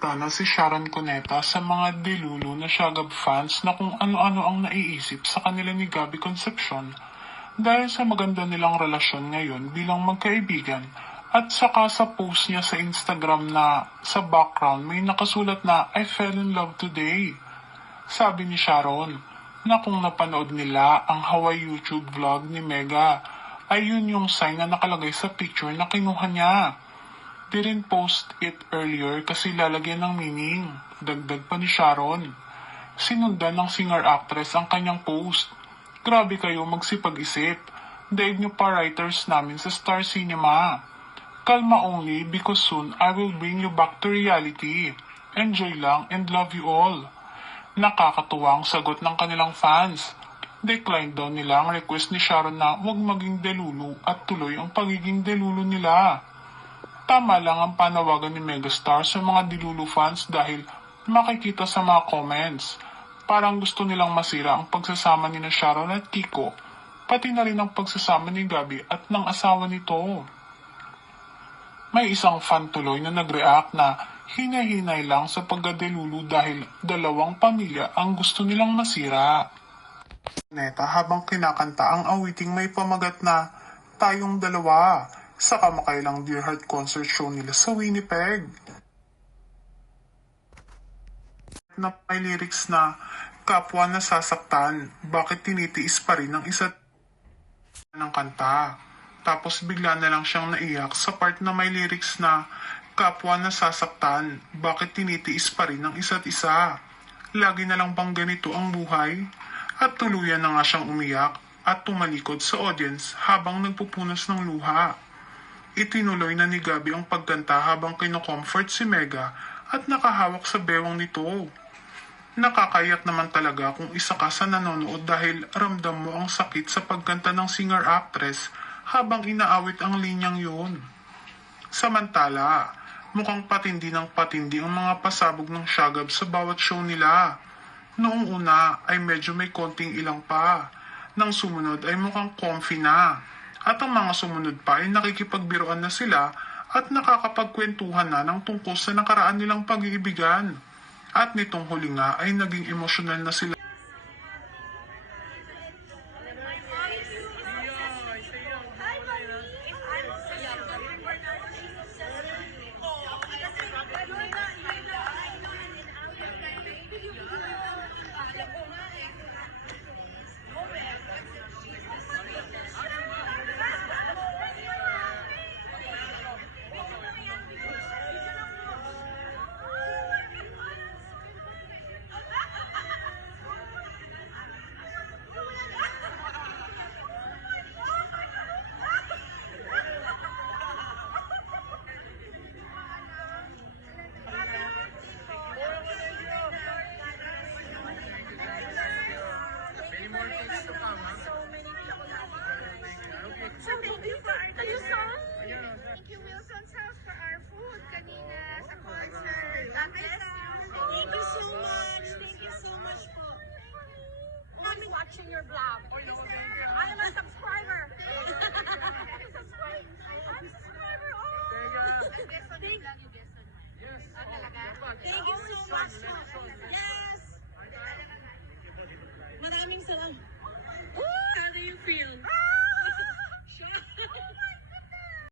Nagsalita na si Sharon Cuneta sa mga delulu na Shagab fans na kung ano-ano ang naiisip sa kanila ni Gabby Concepcion dahil sa maganda nilang relasyon ngayon bilang magkaibigan at saka sa post niya sa Instagram na sa background may nakasulat na I fell in love today. Sabi ni Sharon na kung napanood nila ang Hawaii YouTube vlog ni Mega ay yun yung sign na nakalagay sa picture na kinuha niya. Didn't post it earlier kasi lalagyan ng meaning. Dagdag pa ni Sharon. Sinundan ng singer-actress ang kanyang post. Grabe kayo magsipag-isip. Daig niyo pa writers namin sa Star Cinema. Kalma only because soon I will bring you back to reality. Enjoy lang and love you all. Nakakatuwa ang sagot ng kanilang fans. Decline daw nila ang request ni Sharon na huwag maging delulu at tuloy ang pagiging delulu nila. Tama lang ang panawagan ni Megastar sa mga Dilulu fans dahil makikita sa mga comments. Parang gusto nilang masira ang pagsasama ni Sharon at Kiko, pati na rin ang pagsasama ni Gabby at ng asawa nito. May isang fan tuloy na nag-react na hinay-hinay lang sa pagkadelulu dahil dalawang pamilya ang gusto nilang masira. Neta habang kinakanta ang awiting may pamagat na tayong dalawa sa kamakailang Dear Heart concert show nila sa Winnipeg. Na may lyrics na kapwa nasasaktan, bakit tinitiis pa rin ang isa't ng kanta. Tapos bigla na lang siyang naiyak sa part na may lyrics na kapwa nasasaktan, bakit tinitiis pa rin ang isa't isa. Lagi na lang bang ganito ang buhay? At tuluyan na nga siyang umiyak at tumalikod sa audience habang nagpupunas ng luha. Itinuloy na ni Gabby ang pagkanta habang kinocomfort si Mega at nakahawak sa bewang nito. Nakakayak naman talaga kung isa ka sa nanonood dahil ramdam mo ang sakit sa pagkanta ng singer-actress habang inaawit ang linyang yun. Samantala, mukhang patindi ng patindi ang mga pasabog ng Shagab sa bawat show nila. Noong una ay medyo may konting ilang pa. Nang sumunod ay mukhang comfy na. At ang mga sumunod pa ay nakikipagbiruan na sila at nakakapagkwentuhan na ng tungkol sa nakaraan nilang pag-iibigan. At nitong huli nga ay naging emosyonal na sila. Thank you, Wilson's House, for our food kanina sa concert. God bless you. Thank you so much. Thank you so much po. Always watching your vlog. I am a subscriber. I'm a subscriber. Oh! Thank, Yes. talaga? thank you so much po. Yes. Maraming salamat. How do you feel?